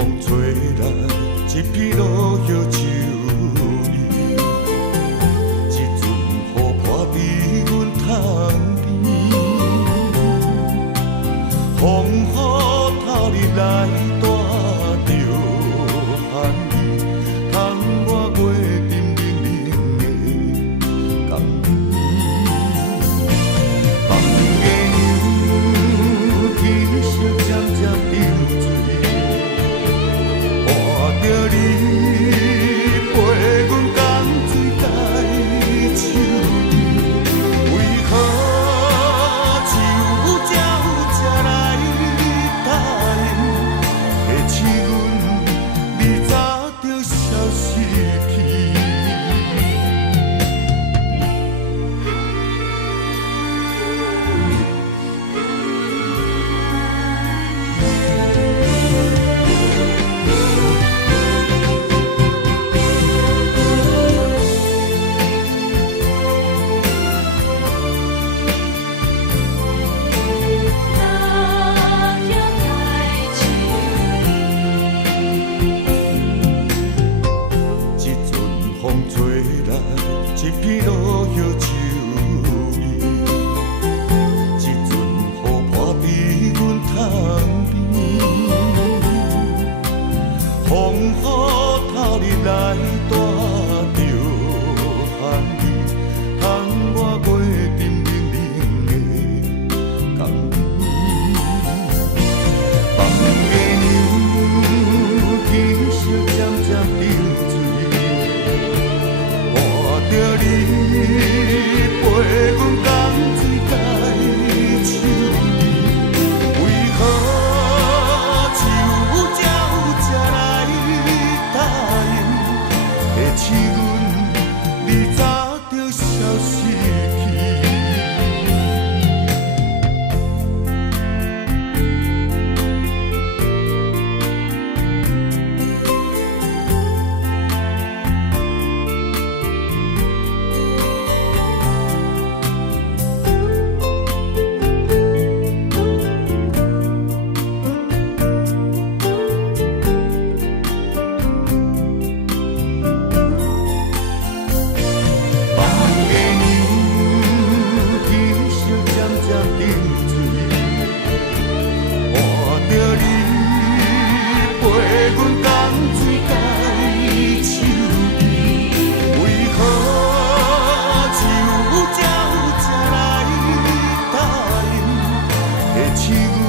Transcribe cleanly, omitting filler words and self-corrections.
风吹来，一片落叶树叶，一阵雨泼伫阮窗边，风雨透入来带着寒意，窗外月沉冷冷的甘甜，放个牛气息渐渐沉醉。着你陪阮共水解手边，为何就这有这来答应？提醒阮，你早就消失去。风吹来，一片落叶树叶，一阵雨泼伫阮窗边，风雨透入来带着寒意，窗外月沉冷冷的甘甜，放个牛气息渐渐沉醉。着你陪阮共水解手边，为何就这有这来答应？提醒阮，你早就消失去。陪阮共水解手边，为何就这有这来答应？提醒阮。